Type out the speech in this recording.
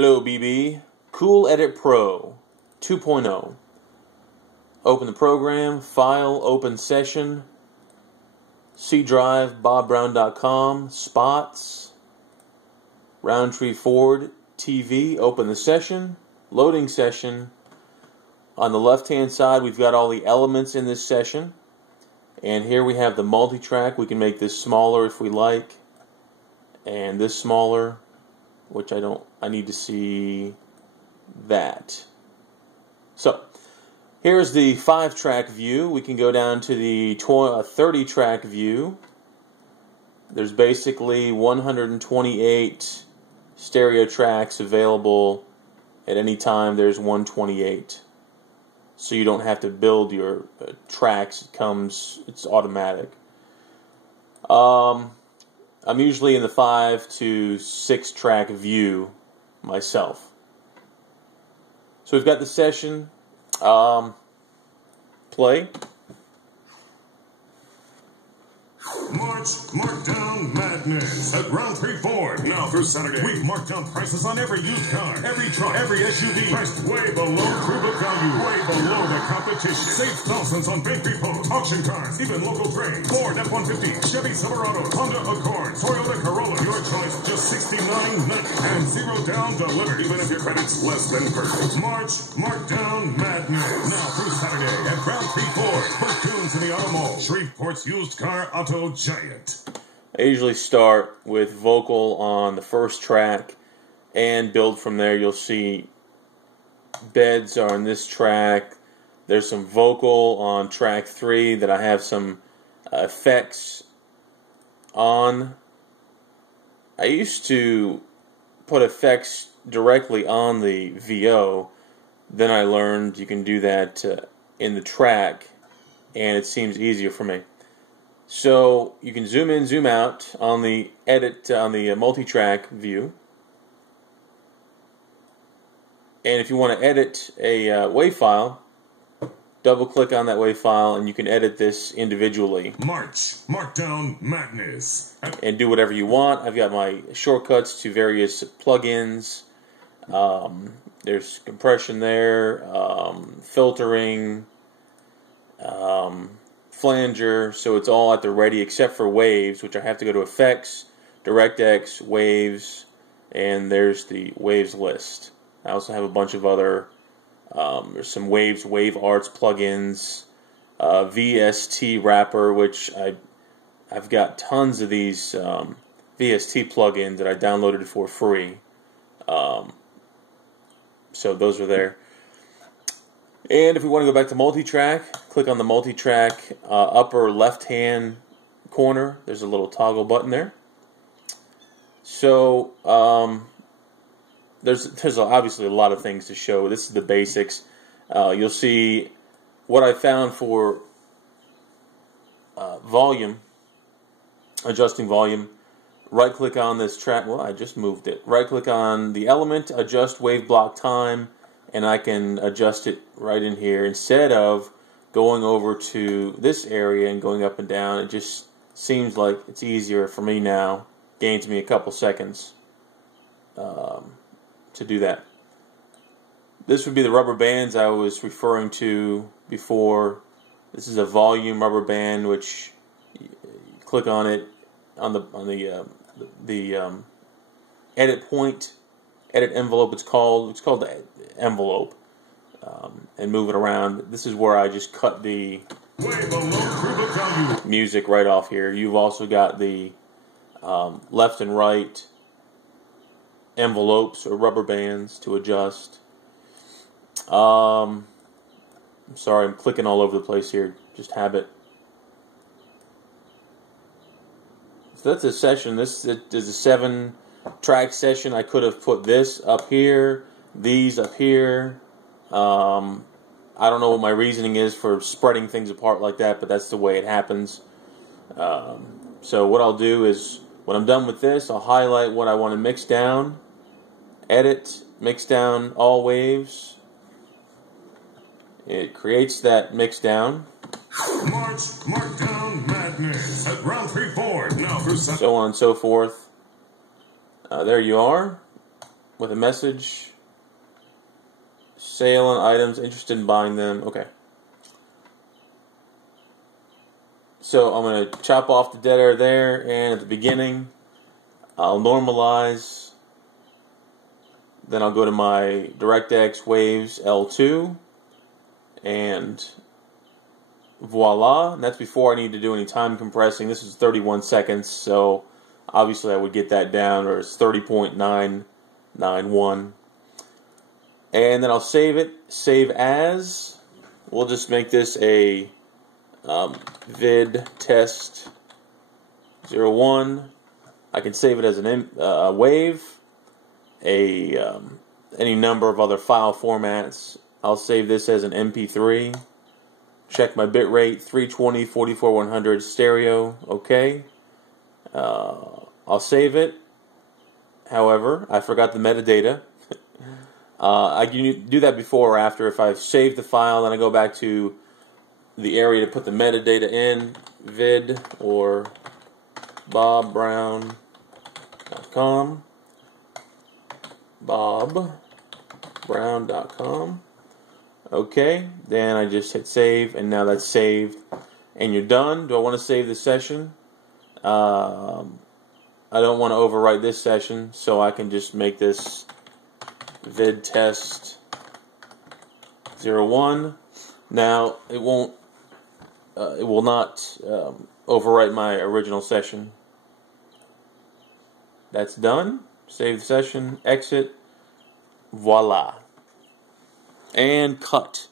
Hello BB, Cool Edit Pro 2.0. Open the program, File, Open Session, C drive, bobbrown.com, Spots, Roundtree Ford TV, open the session, loading session. On the left hand side we've got all the elements in this session, and here we have the multi-track. We can make this smaller if we like, and this smaller, which I need to see that. So here's the 5-track view. We can go down to the 30-track view. There's basically 128 stereo tracks available at any time. There's 128. So you don't have to build your tracks. It's automatic. I'm usually in the 5 to 6 track view myself. So we've got the session. Play. March Markdown Madness at Roundtree Ford. Now through Saturday, we've marked down prices on every used car, every truck, every SUV, priced way below true book value, way below the competition. Save thousands on bank repos, auction cars, even local trades. Ford F-150, Chevy Silverado, Honda Accord, Toyota Corolla. Your choice, just $69.90 and 0 down delivered, even if your credit's less than perfect. March Markdown Madness. Now through Saturday at Roundtree Ford. First tunes in the Auto Mall. Shreveport's used car auto giant. I usually start with vocal on the first track and build from there. You'll see beds are on this track. There's some vocal on track 3 that I have some effects on. I used to put effects directly on the VO. Then I learned you can do that in the track, and it seems easier for me. So you can zoom in, zoom out on the edit on the multi-track view, and if you want to edit a WAV file, double-click on that WAV file, and you can edit this individually. March Markdown Madness. And do whatever you want. I've got my shortcuts to various plugins. There's compression there, filtering, flanger, so it's all at the ready except for waves, which I have to go to Effects, DirectX, Waves, and there's the Waves list. I also have a bunch of other, there's some Waves, Wave Arts plugins, VST Wrapper, which I've got tons of these VST plugins that I downloaded for free. So those are there. And if we want to go back to multi-track, click on the multi-track upper left-hand corner. There's a little toggle button there. So there's obviously a lot of things to show. This is the basics. You'll see what I found for volume, adjusting volume. Right-click on this track. Well, I just moved it. Right-click on the element, adjust wave block time, and I can adjust it right in here instead of going over to this area and going up and down. It just seems like it's easier for me now. Gains me a couple seconds to do that. This would be the rubber bands I was referring to before. This is a volume rubber band, which you click on it on the edit point, edit envelope. It's called the envelope, and move it around. This is where I just cut the music right off here. You've also got the left and right envelopes or rubber bands to adjust. I'm sorry, I'm clicking all over the place here. Just habit. So that's a session. This is a 7-track session. I could have put this up here, these up here. I don't know what my reasoning is for spreading things apart like that, but that's the way it happens. So what I'll do is, when I'm done with this, I'll highlight what I want to mix down, edit, mix down all waves. It creates that mix down. March Markdown Madness at Roundtree Ford. Now through so on and so forth. There you are. with a message. Sale on items, interested in buying them. Okay. So I'm going to chop off the dead air there, and at the beginning, I'll normalize. Then I'll go to my DirectX Waves L2, and voila. And that's before I need to do any time compressing. This is 31 seconds, so obviously I would get that down, or it's 30.991. And then I'll save it. Save as. We'll just make this a vid test 01. I can save it as a wave, any number of other file formats. I'll save this as an MP3. Check my bitrate, 320, 44, 100 stereo. Okay. I'll save it. However, I forgot the metadata. I can do that before or after. If I've saved the file, then I go back to the area to put the metadata in, vid or bobbrown.com, bobbrown.com. Okay, then I just hit save, and now that's saved, and you're done. Do I want to save the session? I don't want to overwrite this session, so I can just make this vid test 01. Now it will not overwrite my original session. That's done. Save the session, exit, voila, and cut.